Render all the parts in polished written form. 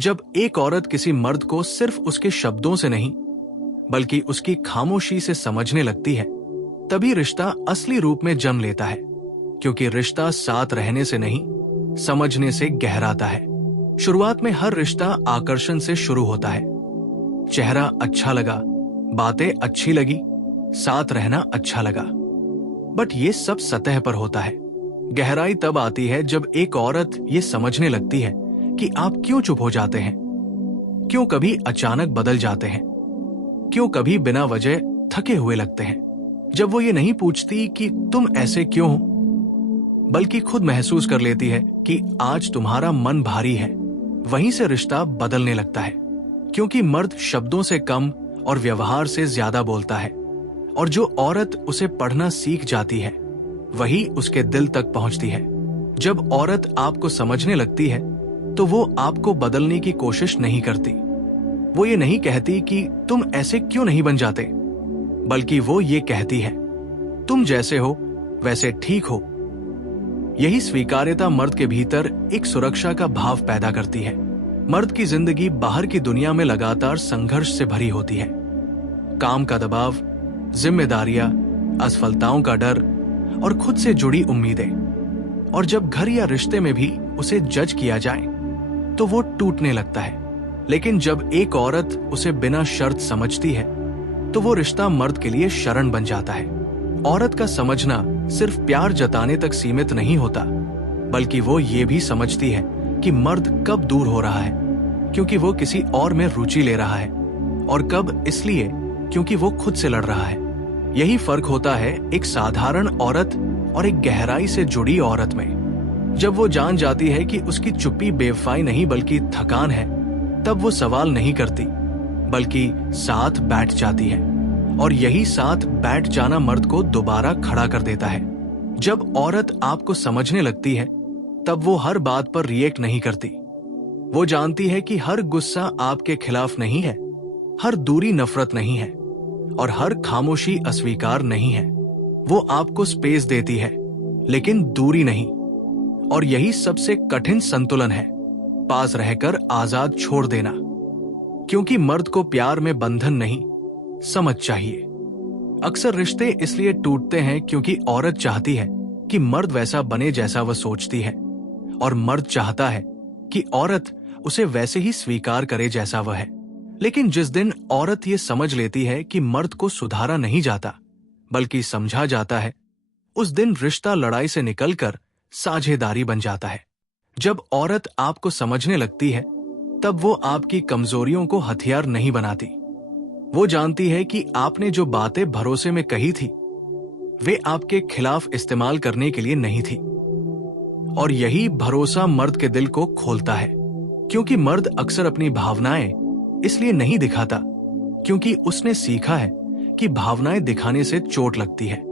जब एक औरत किसी मर्द को सिर्फ उसके शब्दों से नहीं बल्कि उसकी खामोशी से समझने लगती है, तभी रिश्ता असली रूप में जन्म लेता है। क्योंकि रिश्ता साथ रहने से नहीं, समझने से गहराता है। शुरुआत में हर रिश्ता आकर्षण से शुरू होता है। चेहरा अच्छा लगा, बातें अच्छी लगी, साथ रहना अच्छा लगा, बट ये सब सतह पर होता है। गहराई तब आती है जब एक औरत ये समझने लगती है कि आप क्यों चुप हो जाते हैं, क्यों कभी अचानक बदल जाते हैं, क्यों कभी बिना वजह थके हुए लगते हैं। जब वो ये नहीं पूछती कि तुम ऐसे क्यों हो, बल्कि खुद महसूस कर लेती है कि आज तुम्हारा मन भारी है, वहीं से रिश्ता बदलने लगता है। क्योंकि मर्द शब्दों से कम और व्यवहार से ज्यादा बोलता है, और जो औरत उसे पढ़ना सीख जाती है वही उसके दिल तक पहुंचती है। जब औरत आपको समझने लगती है तो वो आपको बदलने की कोशिश नहीं करती। वो ये नहीं कहती कि तुम ऐसे क्यों नहीं बन जाते, बल्कि वो ये कहती है तुम जैसे हो वैसे ठीक हो। यही स्वीकार्यता मर्द के भीतर एक सुरक्षा का भाव पैदा करती है। मर्द की जिंदगी बाहर की दुनिया में लगातार संघर्ष से भरी होती है। काम का दबाव, जिम्मेदारियां, असफलताओं का डर और खुद से जुड़ी उम्मीदें। और जब घर या रिश्ते में भी उसे जज किया जाए तो वो टूटने लगता है। लेकिन जब एक औरत उसे बिना शर्त समझती है तो वो रिश्ता मर्द के लिए शरण बन जाता है। औरत का समझना सिर्फ प्यार जताने तक सीमित नहीं होता, बल्कि वो ये भी समझती है कि मर्द कब दूर हो रहा है क्योंकि वो किसी और में रुचि ले रहा है, और कब इसलिए क्योंकि वो खुद से लड़ रहा है। यही फर्क होता है एक साधारण औरत और एक गहराई से जुड़ी औरत में। जब वो जान जाती है कि उसकी चुप्पी बेवफाई नहीं बल्कि थकान है, तब वो सवाल नहीं करती बल्कि साथ बैठ जाती है। और यही साथ बैठ जाना मर्द को दोबारा खड़ा कर देता है। जब औरत आपको समझने लगती है तब वो हर बात पर रिएक्ट नहीं करती। वो जानती है कि हर गुस्सा आपके खिलाफ नहीं है, हर दूरी नफरत नहीं है, और हर खामोशी अस्वीकार नहीं है। वो आपको स्पेस देती है, लेकिन दूरी नहीं। और यही सबसे कठिन संतुलन है, पास रहकर आजाद छोड़ देना। क्योंकि मर्द को प्यार में बंधन नहीं, समझ चाहिए। अक्सर रिश्ते इसलिए टूटते हैं क्योंकि औरत चाहती है कि मर्द वैसा बने जैसा वह सोचती है, और मर्द चाहता है कि औरत उसे वैसे ही स्वीकार करे जैसा वह है। लेकिन जिस दिन औरत ये समझ लेती है कि मर्द को सुधारा नहीं जाता बल्कि समझा जाता है, उस दिन रिश्ता लड़ाई से निकलकर साझेदारी बन जाता है। जब औरत आपको समझने लगती है तब वो आपकी कमजोरियों को हथियार नहीं बनाती। वो जानती है कि आपने जो बातें भरोसे में कही थी वे आपके खिलाफ इस्तेमाल करने के लिए नहीं थी। और यही भरोसा मर्द के दिल को खोलता है। क्योंकि मर्द अक्सर अपनी भावनाएं इसलिए नहीं दिखाता क्योंकि उसने सीखा है कि भावनाएं दिखाने से चोट लगती है।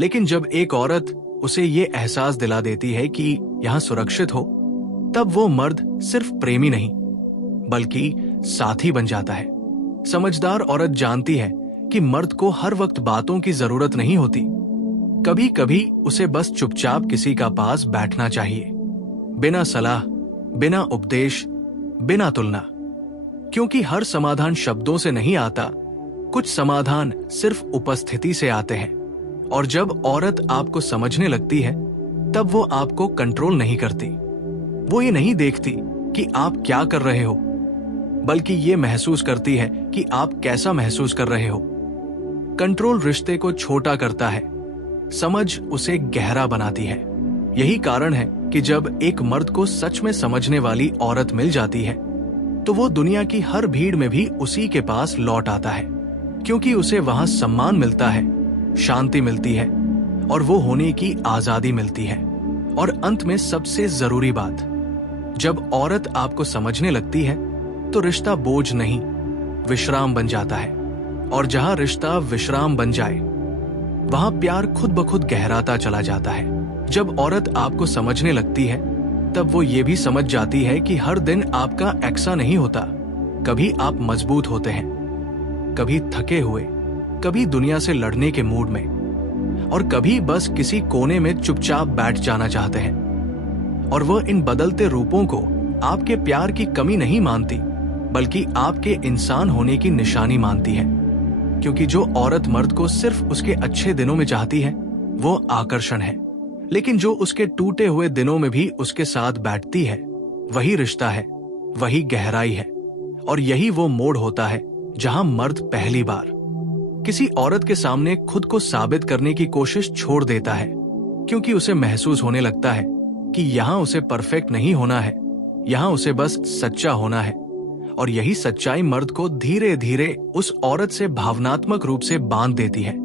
लेकिन जब एक औरत उसे ये एहसास दिला देती है कि यहां सुरक्षित हो, तब वो मर्द सिर्फ प्रेमी नहीं बल्कि साथी बन जाता है। समझदार औरत जानती है कि मर्द को हर वक्त बातों की जरूरत नहीं होती। कभी कभी उसे बस चुपचाप किसी का पास बैठना चाहिए, बिना सलाह, बिना उपदेश, बिना तुलना। क्योंकि हर समाधान शब्दों से नहीं आता, कुछ समाधान सिर्फ उपस्थिति से आते हैं। और जब औरत आपको समझने लगती है तब वो आपको कंट्रोल नहीं करती। वो ये नहीं देखती कि आप क्या कर रहे हो, बल्कि ये महसूस करती है कि आप कैसा महसूस कर रहे हो। कंट्रोल रिश्ते को छोटा करता है, समझ उसे गहरा बनाती है। यही कारण है कि जब एक मर्द को सच में समझने वाली औरत मिल जाती है तो वो दुनिया की हर भीड़ में भी उसी के पास लौट आता है। क्योंकि उसे वहां सम्मान मिलता है, शांति मिलती है और वो होने की आजादी मिलती है। और अंत में सबसे जरूरी बात, जब औरत आपको समझने लगती है तो रिश्ता बोझ नहीं, विश्राम बन जाता है। और जहां रिश्ता विश्राम बन जाए वहां प्यार खुद ब खुद गहराता चला जाता है। जब औरत आपको समझने लगती है तब वो ये भी समझ जाती है कि हर दिन आपका एक्सा नहीं होता। कभी आप मजबूत होते हैं, कभी थके हुए, कभी दुनिया से लड़ने के मूड में, और कभी बस किसी कोने में चुपचाप बैठ जाना चाहते हैं। और वह इन बदलते रूपों को आपके प्यार की कमी नहीं मानती, बल्कि आपके इंसान होने की निशानी मानती है। क्योंकि जो औरत मर्द को सिर्फ उसके अच्छे दिनों में चाहती है, वो आकर्षण है। लेकिन जो उसके टूटे हुए दिनों में भी उसके साथ बैठती है, वही रिश्ता है, वही गहराई है। और यही वो मोड़ होता है जहां मर्द पहली बार किसी औरत के सामने खुद को साबित करने की कोशिश छोड़ देता है, क्योंकि उसे महसूस होने लगता है कि यहां उसे परफेक्ट नहीं होना है, यहां उसे बस सच्चा होना है। और यही सच्चाई मर्द को धीरे धीरे उस औरत से भावनात्मक रूप से बांध देती है।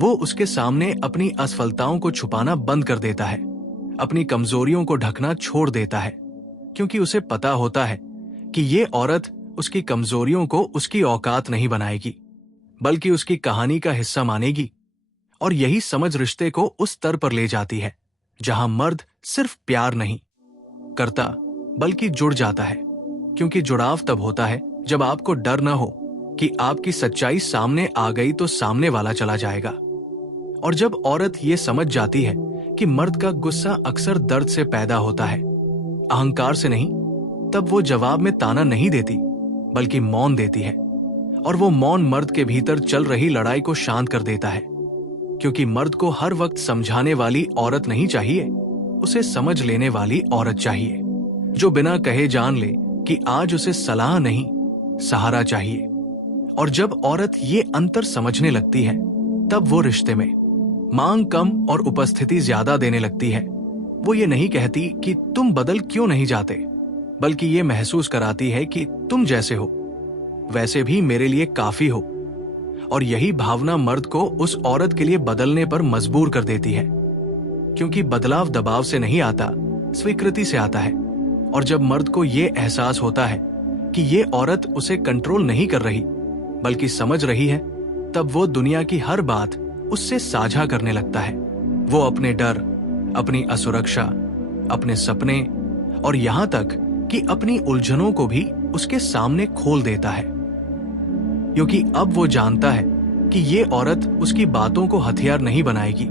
वो उसके सामने अपनी असफलताओं को छुपाना बंद कर देता है, अपनी कमजोरियों को ढकना छोड़ देता है, क्योंकि उसे पता होता है कि ये औरत उसकी कमजोरियों को उसकी औकात नहीं बनाएगी, बल्कि उसकी कहानी का हिस्सा मानेगी। और यही समझ रिश्ते को उस स्तर पर ले जाती है जहां मर्द सिर्फ प्यार नहीं करता, बल्कि जुड़ जाता है। क्योंकि जुड़ाव तब होता है जब आपको डर न हो कि आपकी सच्चाई सामने आ गई तो सामने वाला चला जाएगा। और जब औरत ये समझ जाती है कि मर्द का गुस्सा अक्सर दर्द से पैदा होता है, अहंकार से नहीं, तब वो जवाब में ताना नहीं देती, बल्कि मौन देती है। और वो मौन मर्द के भीतर चल रही लड़ाई को शांत कर देता है। क्योंकि मर्द को हर वक्त समझाने वाली औरत नहीं चाहिए, उसे समझ लेने वाली औरत चाहिए, जो बिना कहे जान ले कि आज उसे सलाह नहीं, सहारा चाहिए। और जब औरत ये अंतर समझने लगती है, तब वो रिश्ते में मांग कम और उपस्थिति ज्यादा देने लगती है। वो ये नहीं कहती कि तुम बदल क्यों नहीं जाते, बल्कि ये महसूस कराती है कि तुम जैसे हो वैसे भी मेरे लिए काफी हो। और यही भावना मर्द को उस औरत के लिए बदलने पर मजबूर कर देती है। क्योंकि बदलाव दबाव से नहीं आता, स्वीकृति से आता है। और जब मर्द को ये एहसास होता है कि ये औरत उसे कंट्रोल नहीं कर रही, बल्कि समझ रही है, तब वो दुनिया की हर बात उससे साझा करने लगता है। वो अपने डर, अपनी असुरक्षा, अपने सपने और यहां तक कि अपनी उलझनों को भी उसके सामने खोल देता है। क्योंकि अब वो जानता है कि ये औरत उसकी बातों को हथियार नहीं बनाएगी।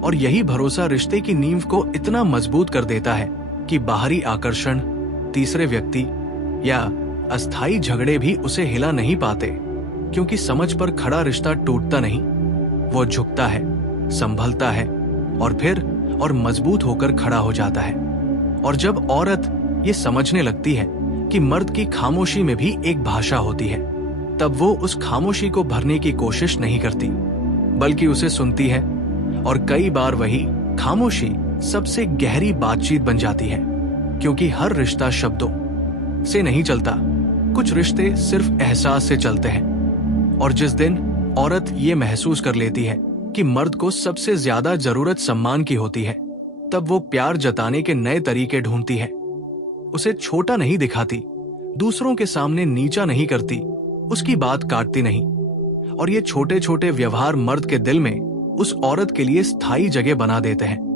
और यही भरोसा रिश्ते की नींव को इतना मजबूत कर देता है कि बाहरी आकर्षण, तीसरे व्यक्ति या अस्थायी झगड़े भी उसे हिला नहीं पाते। क्योंकि समझ पर खड़ा रिश्ता टूटता नहीं, वो झुकता है, संभलता है और फिर और मजबूत होकर खड़ा हो जाता है। और जब औरत ये समझने लगती है कि मर्द की खामोशी में भी एक भाषा होती है, तब वो उस खामोशी को भरने की कोशिश नहीं करती, बल्कि उसे सुनती है। और कई बार वही खामोशी सबसे गहरी बातचीत बन जाती है। क्योंकि हर रिश्ता शब्दों से नहीं चलता, कुछ रिश्ते सिर्फ एहसास से चलते हैं। और जिस दिन औरत ये महसूस कर लेती है कि मर्द को सबसे ज्यादा जरूरत सम्मान की होती है, तब वो प्यार जताने के नए तरीके ढूंढती है। उसे छोटा नहीं दिखाती, दूसरों के सामने नीचा नहीं करती, उसकी बात काटती नहीं। और ये छोटे छोटे व्यवहार मर्द के दिल में उस औरत के लिए स्थायी जगह बना देते हैं।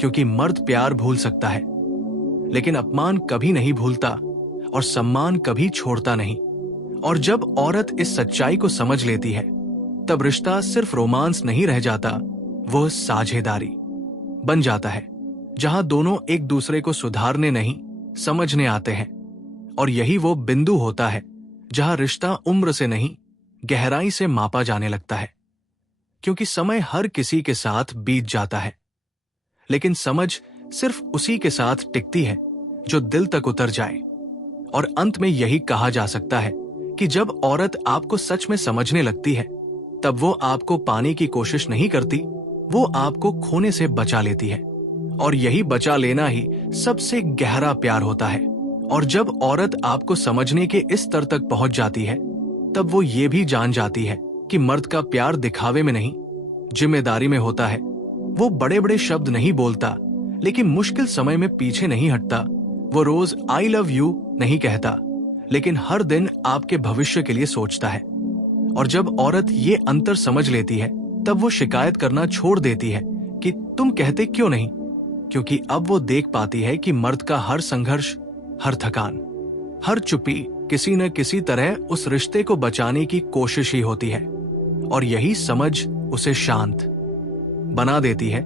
क्योंकि मर्द प्यार भूल सकता है, लेकिन अपमान कभी नहीं भूलता और सम्मान कभी छोड़ता नहीं। और जब औरत इस सच्चाई को समझ लेती है, तब रिश्ता सिर्फ रोमांस नहीं रह जाता, वो साझेदारी बन जाता है, जहां दोनों एक दूसरे को सुधारने नहीं, समझने आते हैं। और यही वो बिंदु होता है जहां रिश्ता उम्र से नहीं, गहराई से मापा जाने लगता है। क्योंकि समय हर किसी के साथ बीत जाता है, लेकिन समझ सिर्फ उसी के साथ टिकती है जो दिल तक उतर जाए। और अंत में यही कहा जा सकता है कि जब औरत आपको सच में समझने लगती है, तब वो आपको पाने की कोशिश नहीं करती, वो आपको खोने से बचा लेती है। और यही बचा लेना ही सबसे गहरा प्यार होता है। और जब औरत आपको समझने के इस स्तर तक पहुंच जाती है, तब वो ये भी जान जाती है कि मर्द का प्यार दिखावे में नहीं, जिम्मेदारी में होता है। वो बड़े बड़े शब्द नहीं बोलता, लेकिन मुश्किल समय में पीछे नहीं हटता। वो रोज आई लव यू नहीं कहता, लेकिन हर दिन आपके भविष्य के लिए सोचता है। और जब औरत ये अंतर समझ लेती है, तब वो शिकायत करना छोड़ देती है कि तुम कहते क्यों नहीं। क्योंकि अब वो देख पाती है कि मर्द का हर संघर्ष, हर थकान, हर चुप्पी किसी न किसी तरह उस रिश्ते को बचाने की कोशिश ही होती है। और यही समझ उसे शांत बना देती है।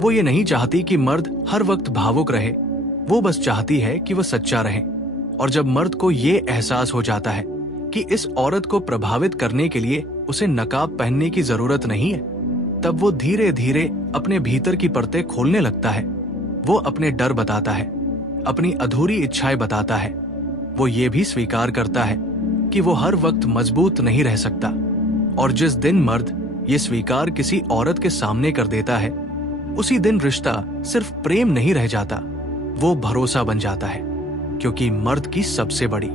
वो ये नहीं चाहती कि मर्द हर वक्त भावुक रहे, वो बस चाहती है कि वह सच्चा रहे। और जब मर्द को ये एहसास हो जाता है कि इस औरत को प्रभावित करने के लिए उसे नकाब पहनने की जरूरत नहीं है, तब वो धीरे धीरे अपने भीतर की परतें खोलने लगता है। वो अपने डर बताता है, अपनी अधूरी इच्छाएं बताता है। वो ये भी स्वीकार करता है कि वो हर वक्त मजबूत नहीं रह सकता। और जिस दिन मर्द ये स्वीकार किसी औरत के सामने कर देता है, उसी दिन रिश्ता सिर्फ प्रेम नहीं रह जाता, वो भरोसा बन जाता है। क्योंकि मर्द की सबसे बड़ी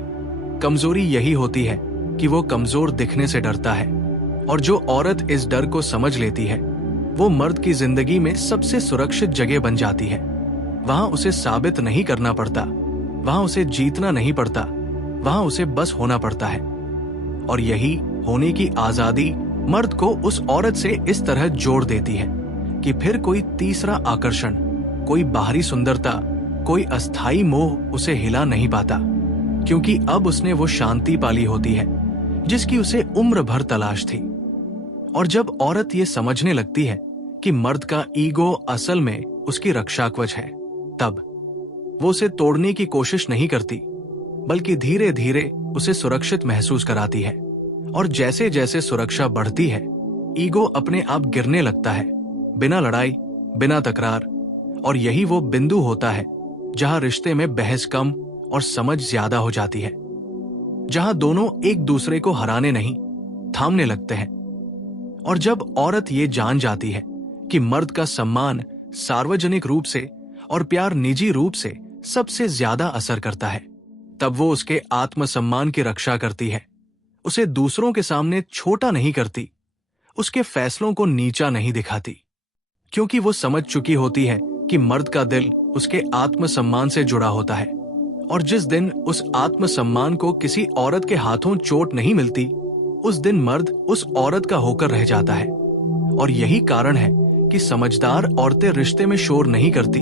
कमजोरी यही होती है कि वो कमजोर दिखने से डरता है। और जो औरत इस डर को समझ लेती है, वो मर्द की जिंदगी में सबसे सुरक्षित जगह बन जाती है। वहां उसे साबित नहीं करना पड़ता, वहां उसे जीतना नहीं पड़ता, वहां उसे बस होना पड़ता है। और यही होने की आजादी मर्द को उस औरत से इस तरह जोड़ देती है कि फिर कोई तीसरा आकर्षण, कोई बाहरी सुंदरता, कोई अस्थाई मोह उसे हिला नहीं पाता। क्योंकि अब उसने वो शांति पाली होती है जिसकी उसे उम्र भर तलाश थी। और जब औरत ये समझने लगती है कि मर्द का ईगो असल में उसकी रक्षा कवच है, तब वो उसे तोड़ने की कोशिश नहीं करती, बल्कि धीरे धीरे उसे सुरक्षित महसूस कराती है। और जैसे जैसे सुरक्षा बढ़ती है, ईगो अपने आप गिरने लगता है, बिना लड़ाई, बिना तकरार। और यही वो बिंदु होता है जहां रिश्ते में बहस कम और समझ ज्यादा हो जाती है, जहां दोनों एक दूसरे को हराने नहीं, थामने लगते हैं। और जब औरत ये जान जाती है कि मर्द का सम्मान सार्वजनिक रूप से और प्यार निजी रूप से सबसे ज्यादा असर करता है, तब वो उसके आत्मसम्मान की रक्षा करती है, उसे दूसरों के सामने छोटा नहीं करती, उसके फैसलों को नीचा नहीं दिखाती। क्योंकि वो समझ चुकी होती है कि मर्द का दिल उसके आत्मसम्मान से जुड़ा होता है। और जिस दिन उस आत्मसम्मान को किसी औरत के हाथों चोट नहीं मिलती, उस दिन मर्द उस औरत का होकर रह जाता है। और यही कारण है कि समझदार औरतें रिश्ते में शोर नहीं करती,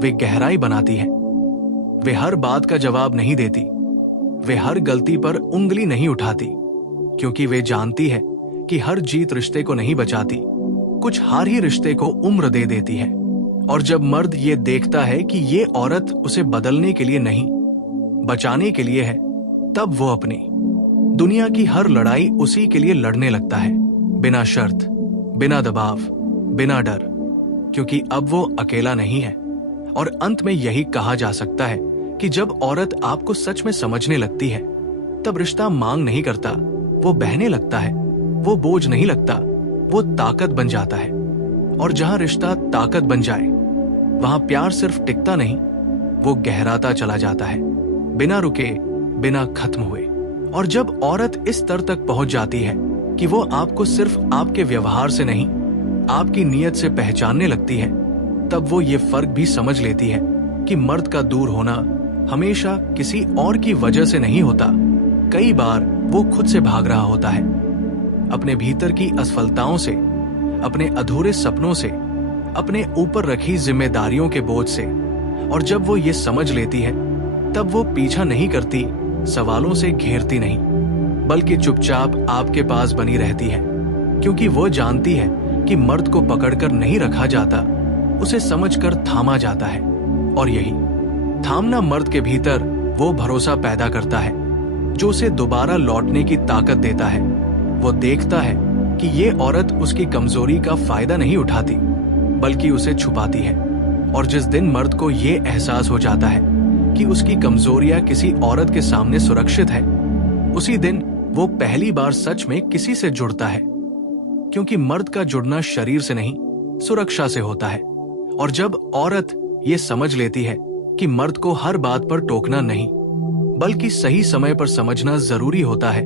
वे गहराई बनाती हैं। वे हर बात का जवाब नहीं देती, वे हर गलती पर उंगली नहीं उठाती, क्योंकि वे जानती है कि हर जीत रिश्ते को नहीं बचाती, कुछ हार ही रिश्ते को उम्र दे देती है। और जब मर्द ये देखता है कि ये औरत उसे बदलने के लिए नहीं, बचाने के लिए है, तब वो अपनी दुनिया की हर लड़ाई उसी के लिए लड़ने लगता है, बिना शर्त, बिना दबाव, बिना डर। क्योंकि अब वो अकेला नहीं है। और अंत में यही कहा जा सकता है कि जब औरत आपको सच में समझने लगती है, तब रिश्ता मांग नहीं करता, वो बहने लगता है, वो बोझ नहीं लगता, वो ताकत बन जाता है। और जहां रिश्ता ताकत बन जाए, वहां प्यार सिर्फ टिकता नहीं, वो गहराता चला जाता है, बिना रुके, बिना खत्म हुए। और जब औरत इस स्तर तक पहुंच जाती है कि वो आपको सिर्फ आपके व्यवहार से नहीं, आपकी नीयत से पहचानने लगती है, तब वो ये फर्क भी समझ लेती है कि मर्द का दूर होना हमेशा किसी और की वजह से नहीं होता। कई बार वो खुद से भाग रहा होता है, अपने भीतर की असफलताओं से, अपने अधूरे सपनों से, अपने ऊपर रखी जिम्मेदारियों के बोझ से। और जब वो ये समझ लेती है, तब वो पीछा नहीं करती, सवालों से घेरती नहीं, बल्कि चुपचाप आपके पास बनी रहती है। क्योंकि वो जानती है कि मर्द को पकड़कर नहीं रखा जाता, उसे समझकर थामा जाता है। और यही थामना मर्द के भीतर वो भरोसा पैदा करता है जो उसे दोबारा लौटने की ताकत देता है। वो देखता है कि ये औरत उसकी कमजोरी का फायदा नहीं उठाती, बल्कि उसे छुपाती है। और जिस दिन मर्द को ये एहसास हो जाता है कि उसकी कमजोरियां किसी औरत के सामने सुरक्षित है, उसी दिन वो पहली बार सच में किसी से जुड़ता है। क्योंकि मर्द का जुड़ना शरीर से नहीं, सुरक्षा से होता है। और जब औरत ये समझ लेती है कि मर्द को हर बात पर टोकना नहीं, बल्कि सही समय पर समझना जरूरी होता है,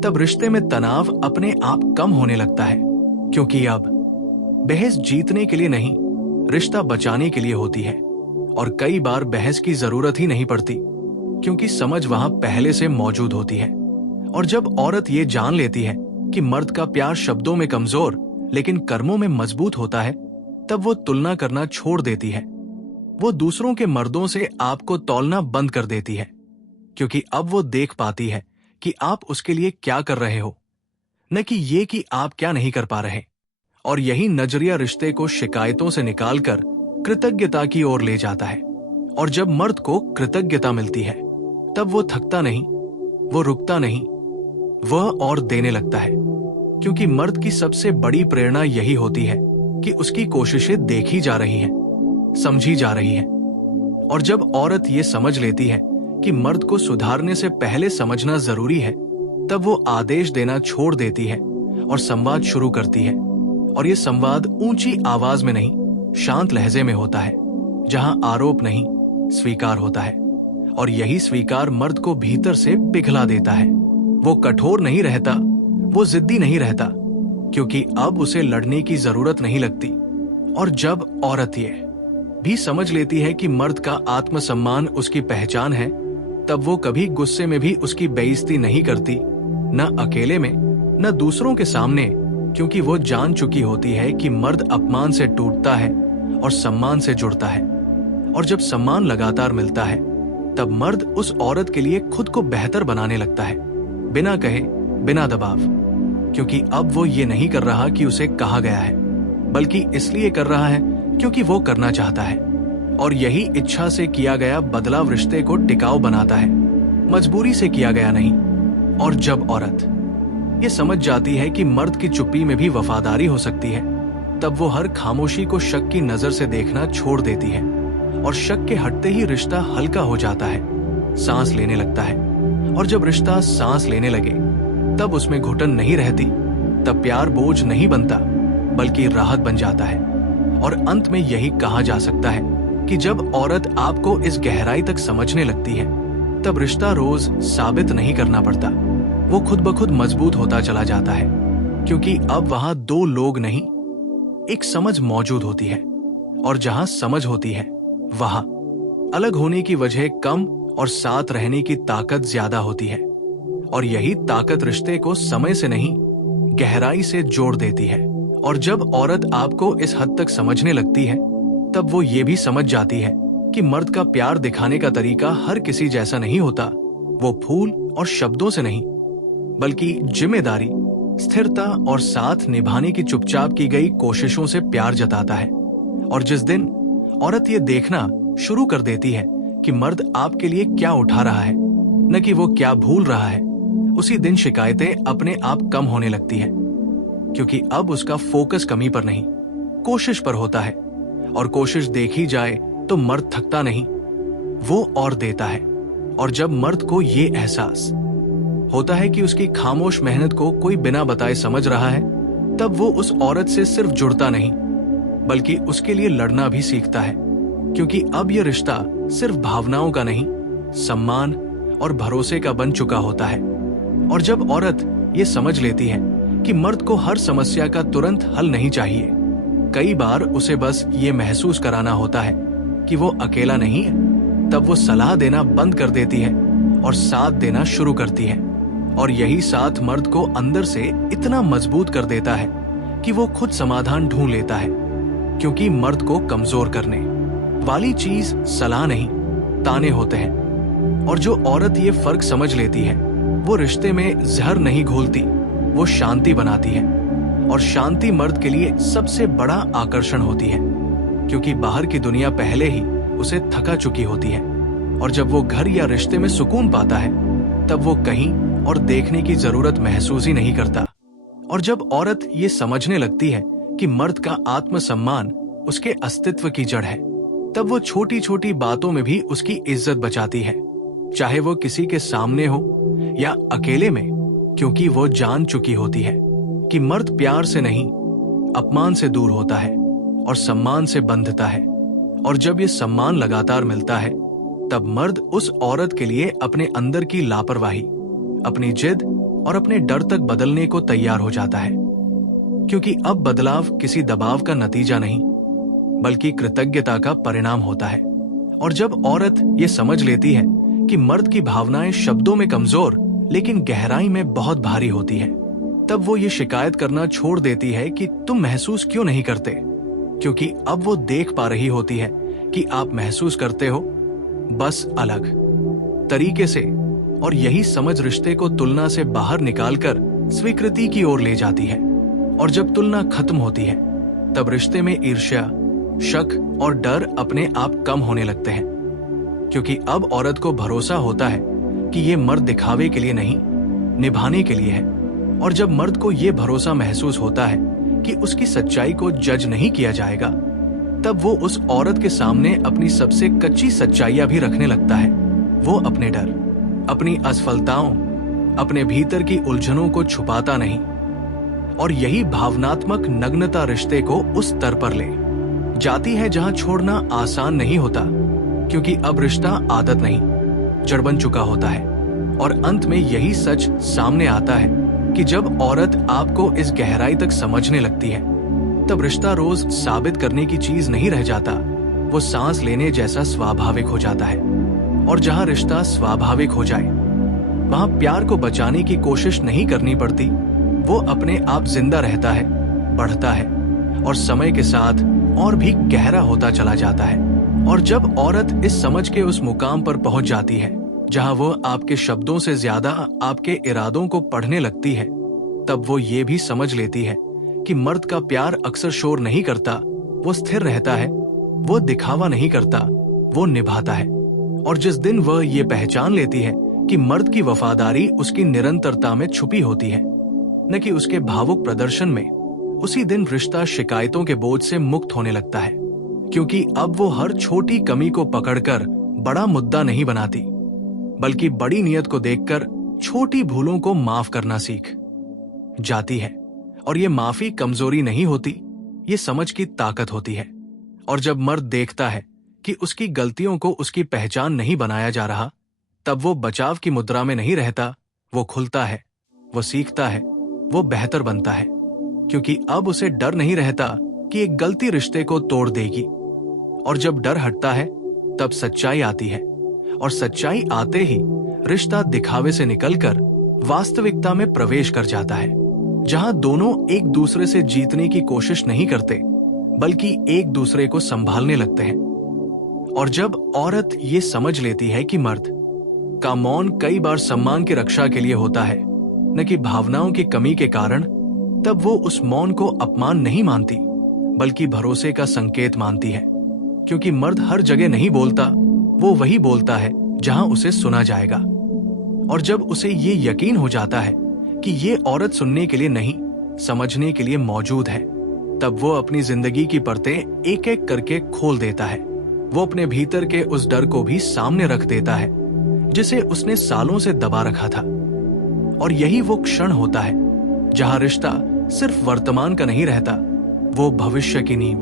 तब रिश्ते में तनाव अपने आप कम होने लगता है। क्योंकि अब बहस जीतने के लिए नहीं, रिश्ता बचाने के लिए होती है। और कई बार बहस की जरूरत ही नहीं पड़ती, क्योंकि समझ वहां पहले से मौजूद होती है। और जब औरत ये जान लेती है कि मर्द का प्यार शब्दों में कमजोर लेकिन कर्मों में मजबूत होता है, तब वो तुलना करना छोड़ देती है। वो दूसरों के मर्दों से आपको तौलना बंद कर देती है, क्योंकि अब वो देख पाती है कि आप उसके लिए क्या कर रहे हो, न कि ये कि आप क्या नहीं कर पा रहे। और यही नजरिया रिश्ते को शिकायतों से निकालकर कृतज्ञता की ओर ले जाता है। और जब मर्द को कृतज्ञता मिलती है तब वो थकता नहीं, वो रुकता नहीं, वह और देने लगता है, क्योंकि मर्द की सबसे बड़ी प्रेरणा यही होती है कि उसकी कोशिशें देखी जा रही हैं, समझी जा रही हैं। और जब औरत ये समझ लेती है कि मर्द को सुधारने से पहले समझना जरूरी है, तब वो आदेश देना छोड़ देती है और संवाद शुरू करती है। और ये संवाद ऊंची आवाज में नहीं, शांत लहजे में होता है, जहां आरोप नहीं, स्वीकार होता है। और यही स्वीकार मर्द को भीतर से पिघला देता है। वो कठोर नहीं रहता, वो जिद्दी नहीं रहता, क्योंकि अब उसे लड़ने की जरूरत नहीं लगती। और जब औरत ये भी समझ लेती है कि मर्द का आत्मसम्मान उसकी पहचान है, तब वो कभी गुस्से में भी उसकी बेइज्जती नहीं करती, न अकेले में न दूसरों के सामने, क्योंकि वो जान चुकी होती है कि मर्द अपमान से टूटता है और सम्मान से जुड़ता है। और जब सम्मान लगातार मिलता है, तब मर्द उस औरत के लिए खुद को बेहतर बनाने लगता है, बिना कहे, बिना दबाव, क्योंकि अब वो ये नहीं कर रहा कि उसे कहा गया है, बल्कि इसलिए कर रहा है क्योंकि वो करना चाहता है। और यही इच्छा से किया गया बदलाव रिश्ते को टिकाऊ बनाता है, मजबूरी से किया गया नहीं। और जब औरत ये समझ जाती है कि मर्द की चुप्पी में भी वफादारी हो सकती है, तब वो हर खामोशी को शक की नजर से देखना छोड़ देती है। और शक के हटते ही रिश्ता हल्का हो जाता है, सांस लेने लगता है। और जब रिश्ता सांस लेने लगे, तब उसमें घुटन नहीं रहती, तब प्यार बोझ नहीं बनता, बल्कि राहत बन जाता है। और अंत में यही कहा जा सकता है कि जब औरत आपको इस गहराई तक समझने लगती है, तब रिश्ता रोज साबित नहीं करना पड़ता, वो खुद ब खुद मजबूत होता चला जाता है, क्योंकि अब वहां दो लोग नहीं, एक समझ मौजूद होती है। और जहां समझ होती है, वहां अलग होने की वजह कम और साथ रहने की ताकत ज्यादा होती है। और यही ताकत रिश्ते को समय से नहीं, गहराई से जोड़ देती है। और जब औरत आपको इस हद तक समझने लगती है, तब वो ये भी समझ जाती है कि मर्द का प्यार दिखाने का तरीका हर किसी जैसा नहीं होता। वो फूल और शब्दों से नहीं, बल्कि जिम्मेदारी, स्थिरता और साथ निभाने की चुपचाप की गई कोशिशों से प्यार जताता है। और जिस दिन औरत ये देखना शुरू कर देती है कि मर्द आपके लिए क्या उठा रहा है, न कि वो क्या भूल रहा है, उसी दिन शिकायतें अपने आप कम होने लगती है, क्योंकि अब उसका फोकस कमी पर नहीं, कोशिश पर होता है। और कोशिश देखी जाए तो मर्द थकता नहीं, वो और देता है। और जब मर्द को ये एहसास होता है कि उसकी खामोश मेहनत को कोई बिना बताए समझ रहा है, तब वो उस औरत से सिर्फ जुड़ता नहीं, बल्कि उसके लिए लड़ना भी सीखता है, क्योंकि अब यह रिश्ता सिर्फ भावनाओं का नहीं, सम्मान और भरोसे का बन चुका होता है। और जब औरत ये समझ लेती है कि मर्द को हर समस्या का तुरंत हल नहीं चाहिए, कई बार उसे बस ये महसूस कराना होता है कि वो अकेला नहीं है, तब वो सलाह देना बंद कर देती है और साथ देना शुरू करती है। और यही साथ मर्द को अंदर से इतना मजबूत कर देता है कि वो खुद समाधान ढूंढ लेता है, क्योंकि मर्द को कमजोर करने वाली चीज सलाह नहीं, ताने होते हैं। और जो औरत ये फर्क समझ लेती है, वो रिश्ते में जहर नहीं घोलती, वो शांति बनाती है। और शांति मर्द के लिए सबसे बड़ा आकर्षण होती है, क्योंकि बाहर की दुनिया पहले ही उसे थका चुकी होती है। और जब वो घर या रिश्ते में सुकून पाता है, तब वो कहीं और देखने की जरूरत महसूस ही नहीं करता। और जब औरत ये समझने लगती है कि मर्द का आत्मसम्मान उसके अस्तित्व की जड़ है, तब वो छोटी छोटी बातों में भी उसकी इज्जत बचाती है, चाहे वो किसी के सामने हो या अकेले में, क्योंकि वो जान चुकी होती है कि मर्द प्यार से नहीं, अपमान से दूर होता है और सम्मान से बंधता है। और जब ये सम्मान लगातार मिलता है, तब मर्द उस औरत के लिए अपने अंदर की लापरवाही, अपनी जिद और अपने डर तक बदलने को तैयार हो जाता है, क्योंकि अब बदलाव किसी दबाव का नतीजा नहीं, बल्कि कृतज्ञता का परिणाम होता है। और जब औरत ये समझ लेती है कि मर्द की भावनाएं शब्दों में कमजोर लेकिन गहराई में बहुत भारी होती है, तब वो ये शिकायत करना छोड़ देती है कि तुम महसूस क्यों नहीं करते, क्योंकि अब वो देख पा रही होती है कि आप महसूस करते हो, बस अलग तरीके से। और यही समझ रिश्ते को तुलना से बाहर निकालकर स्वीकृति की ओर ले जाती है। और जब तुलना खत्म होती है, तब रिश्ते में ईर्ष्या, शक और डर अपने आप कम होने लगते हैं, क्योंकि अब औरत को भरोसा होता है कि ये मर्द दिखावे के लिए नहीं, निभाने के लिए है। और जब मर्द को ये भरोसा महसूस होता है कि उसकी सच्चाई को जज नहीं किया जाएगा, तब वो उस औरत के सामने अपनी सबसे कच्ची सच्चाइयां भी रखने लगता है। वो अपने डर, अपनी असफलताओं, अपने भीतर की उलझनों को छुपाता नहीं। और यही भावनात्मक नग्नता रिश्ते को उस स्तर पर ले जाती है जहां छोड़ना आसान नहीं होता, क्योंकि अब रिश्ता आदत नहीं, जड़ बन चुका होता है। और अंत में यही सच सामने आता है कि जब औरत आपको इस गहराई तक समझने लगती है, तब रिश्ता रोज साबित करने की चीज नहीं रह जाता, वो सांस लेने जैसा स्वाभाविक हो जाता है। और जहां रिश्ता स्वाभाविक हो जाए, वहां प्यार को बचाने की कोशिश नहीं करनी पड़ती, वो अपने आप जिंदा रहता है, बढ़ता है और समय के साथ और भी गहरा होता चला जाता है। और जब औरत इस समझ के उस मुकाम पर पहुंच जाती है जहां वो आपके शब्दों से ज्यादा आपके इरादों को पढ़ने लगती है, तब वो ये भी समझ लेती है कि मर्द का प्यार अक्सर शोर नहीं करता, वो स्थिर रहता है, वो दिखावा नहीं करता, वो निभाता है। और जिस दिन वह ये पहचान लेती है कि मर्द की वफादारी उसकी निरंतरता में छुपी होती है, न कि उसके भावुक प्रदर्शन में, उसी दिन रिश्ता शिकायतों के बोझ से मुक्त होने लगता है। क्योंकि अब वो हर छोटी कमी को पकड़कर बड़ा मुद्दा नहीं बनाती, बल्कि बड़ी नियत को देखकर छोटी भूलों को माफ करना सीख जाती है। और ये माफी कमजोरी नहीं होती, ये समझ की ताकत होती है। और जब मर्द देखता है कि उसकी गलतियों को उसकी पहचान नहीं बनाया जा रहा, तब वो बचाव की मुद्रा में नहीं रहता, वो खुलता है, वो सीखता है, वो बेहतर बनता है। क्योंकि अब उसे डर नहीं रहता कि एक गलती रिश्ते को तोड़ देगी। और जब डर हटता है, तब सच्चाई आती है। और सच्चाई आते ही रिश्ता दिखावे से निकलकर वास्तविकता में प्रवेश कर जाता है, जहां दोनों एक दूसरे से जीतने की कोशिश नहीं करते, बल्कि एक दूसरे को संभालने लगते हैं। और जब औरत ये समझ लेती है कि मर्द का मौन कई बार सम्मान की रक्षा के लिए होता है, न कि भावनाओं की कमी के कारण, तब वो उस मौन को अपमान नहीं मानती, बल्कि भरोसे का संकेत मानती है। क्योंकि मर्द हर जगह नहीं बोलता, वो वही बोलता है जहां उसे सुना जाएगा। और जब उसे ये यकीन हो जाता है कि ये औरत सुनने के लिए नहीं, समझने के लिए मौजूद है, तब वो अपनी जिंदगी की परतें एक एक करके खोल देता है। वो अपने भीतर के उस डर को भी सामने रख देता है जिसे उसने सालों से दबा रखा था। और यही वो क्षण होता है जहां रिश्ता सिर्फ वर्तमान का नहीं रहता, वो भविष्य की नींव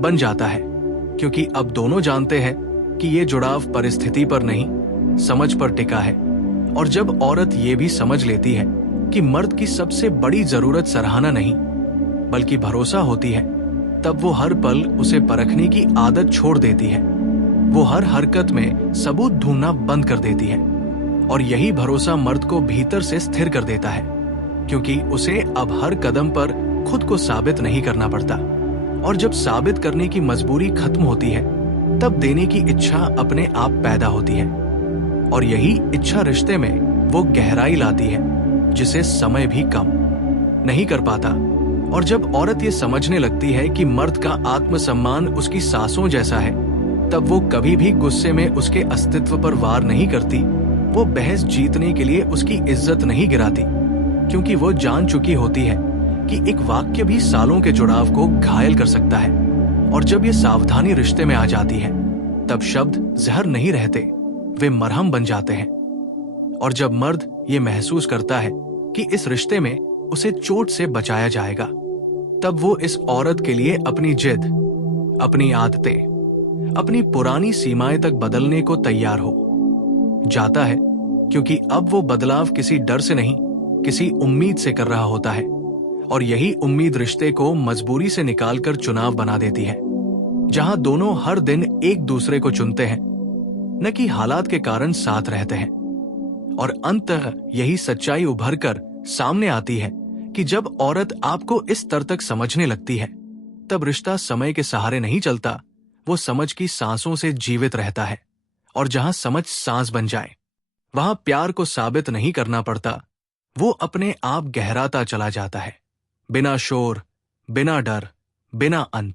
बन जाता है। क्योंकि अब दोनों जानते हैं कि ये जुड़ाव परिस्थिति पर नहीं, समझ पर टिका है। और जब औरत ये भी समझ लेती है कि मर्द की सबसे बड़ी जरूरत सराहना नहीं, बल्कि भरोसा होती है, तब वो हर पल उसे परखने की आदत छोड़ देती है। वो हर हरकत में सबूत ढूंढना बंद कर देती है। और यही भरोसा मर्द को भीतर से स्थिर कर देता है, क्योंकि उसे अब हर कदम पर खुद को साबित नहीं करना पड़ता। और जब साबित करने की मजबूरी खत्म होती है, तब देने की इच्छा अपने आप पैदा होती है। और यही इच्छा रिश्ते में वो गहराई लाती है जिसे समय भी कम नहीं कर पाता। और जब औरत ये समझने लगती है कि मर्द का आत्मसम्मान उसकी सांसों जैसा है, तब वो कभी भी गुस्से में उसके अस्तित्व पर वार नहीं करती, वो बहस जीतने के लिए उसकी इज्जत नहीं गिराती, क्योंकि वो जान चुकी होती है कि एक वाक्य भी सालों के जुड़ाव को घायल कर सकता है। और जब ये सावधानी रिश्ते में आ जाती है, तब शब्द जहर नहीं रहते, वे मरहम बन जाते हैं। और जब मर्द ये महसूस करता है कि इस रिश्ते में उसे चोट से बचाया जाएगा, तब वो इस औरत के लिए अपनी जिद, अपनी आदतें, अपनी पुरानी सीमाएं तक बदलने को तैयार हो जाता है। क्योंकि अब वो बदलाव किसी डर से नहीं, किसी उम्मीद से कर रहा होता है। और यही उम्मीद रिश्ते को मजबूरी से निकालकर चुनाव बना देती है, जहां दोनों हर दिन एक दूसरे को चुनते हैं, न कि हालात के कारण साथ रहते हैं। और अंततः यही सच्चाई उभर कर सामने आती है कि जब औरत आपको इस स्तर तक समझने लगती है, तब रिश्ता समय के सहारे नहीं चलता, वो समझ की सांसों से जीवित रहता है। और जहां समझ सांस बन जाए, वहां प्यार को साबित नहीं करना पड़ता, वो अपने आप गहराता चला जाता है, बिना शोर, बिना डर, बिना अंत।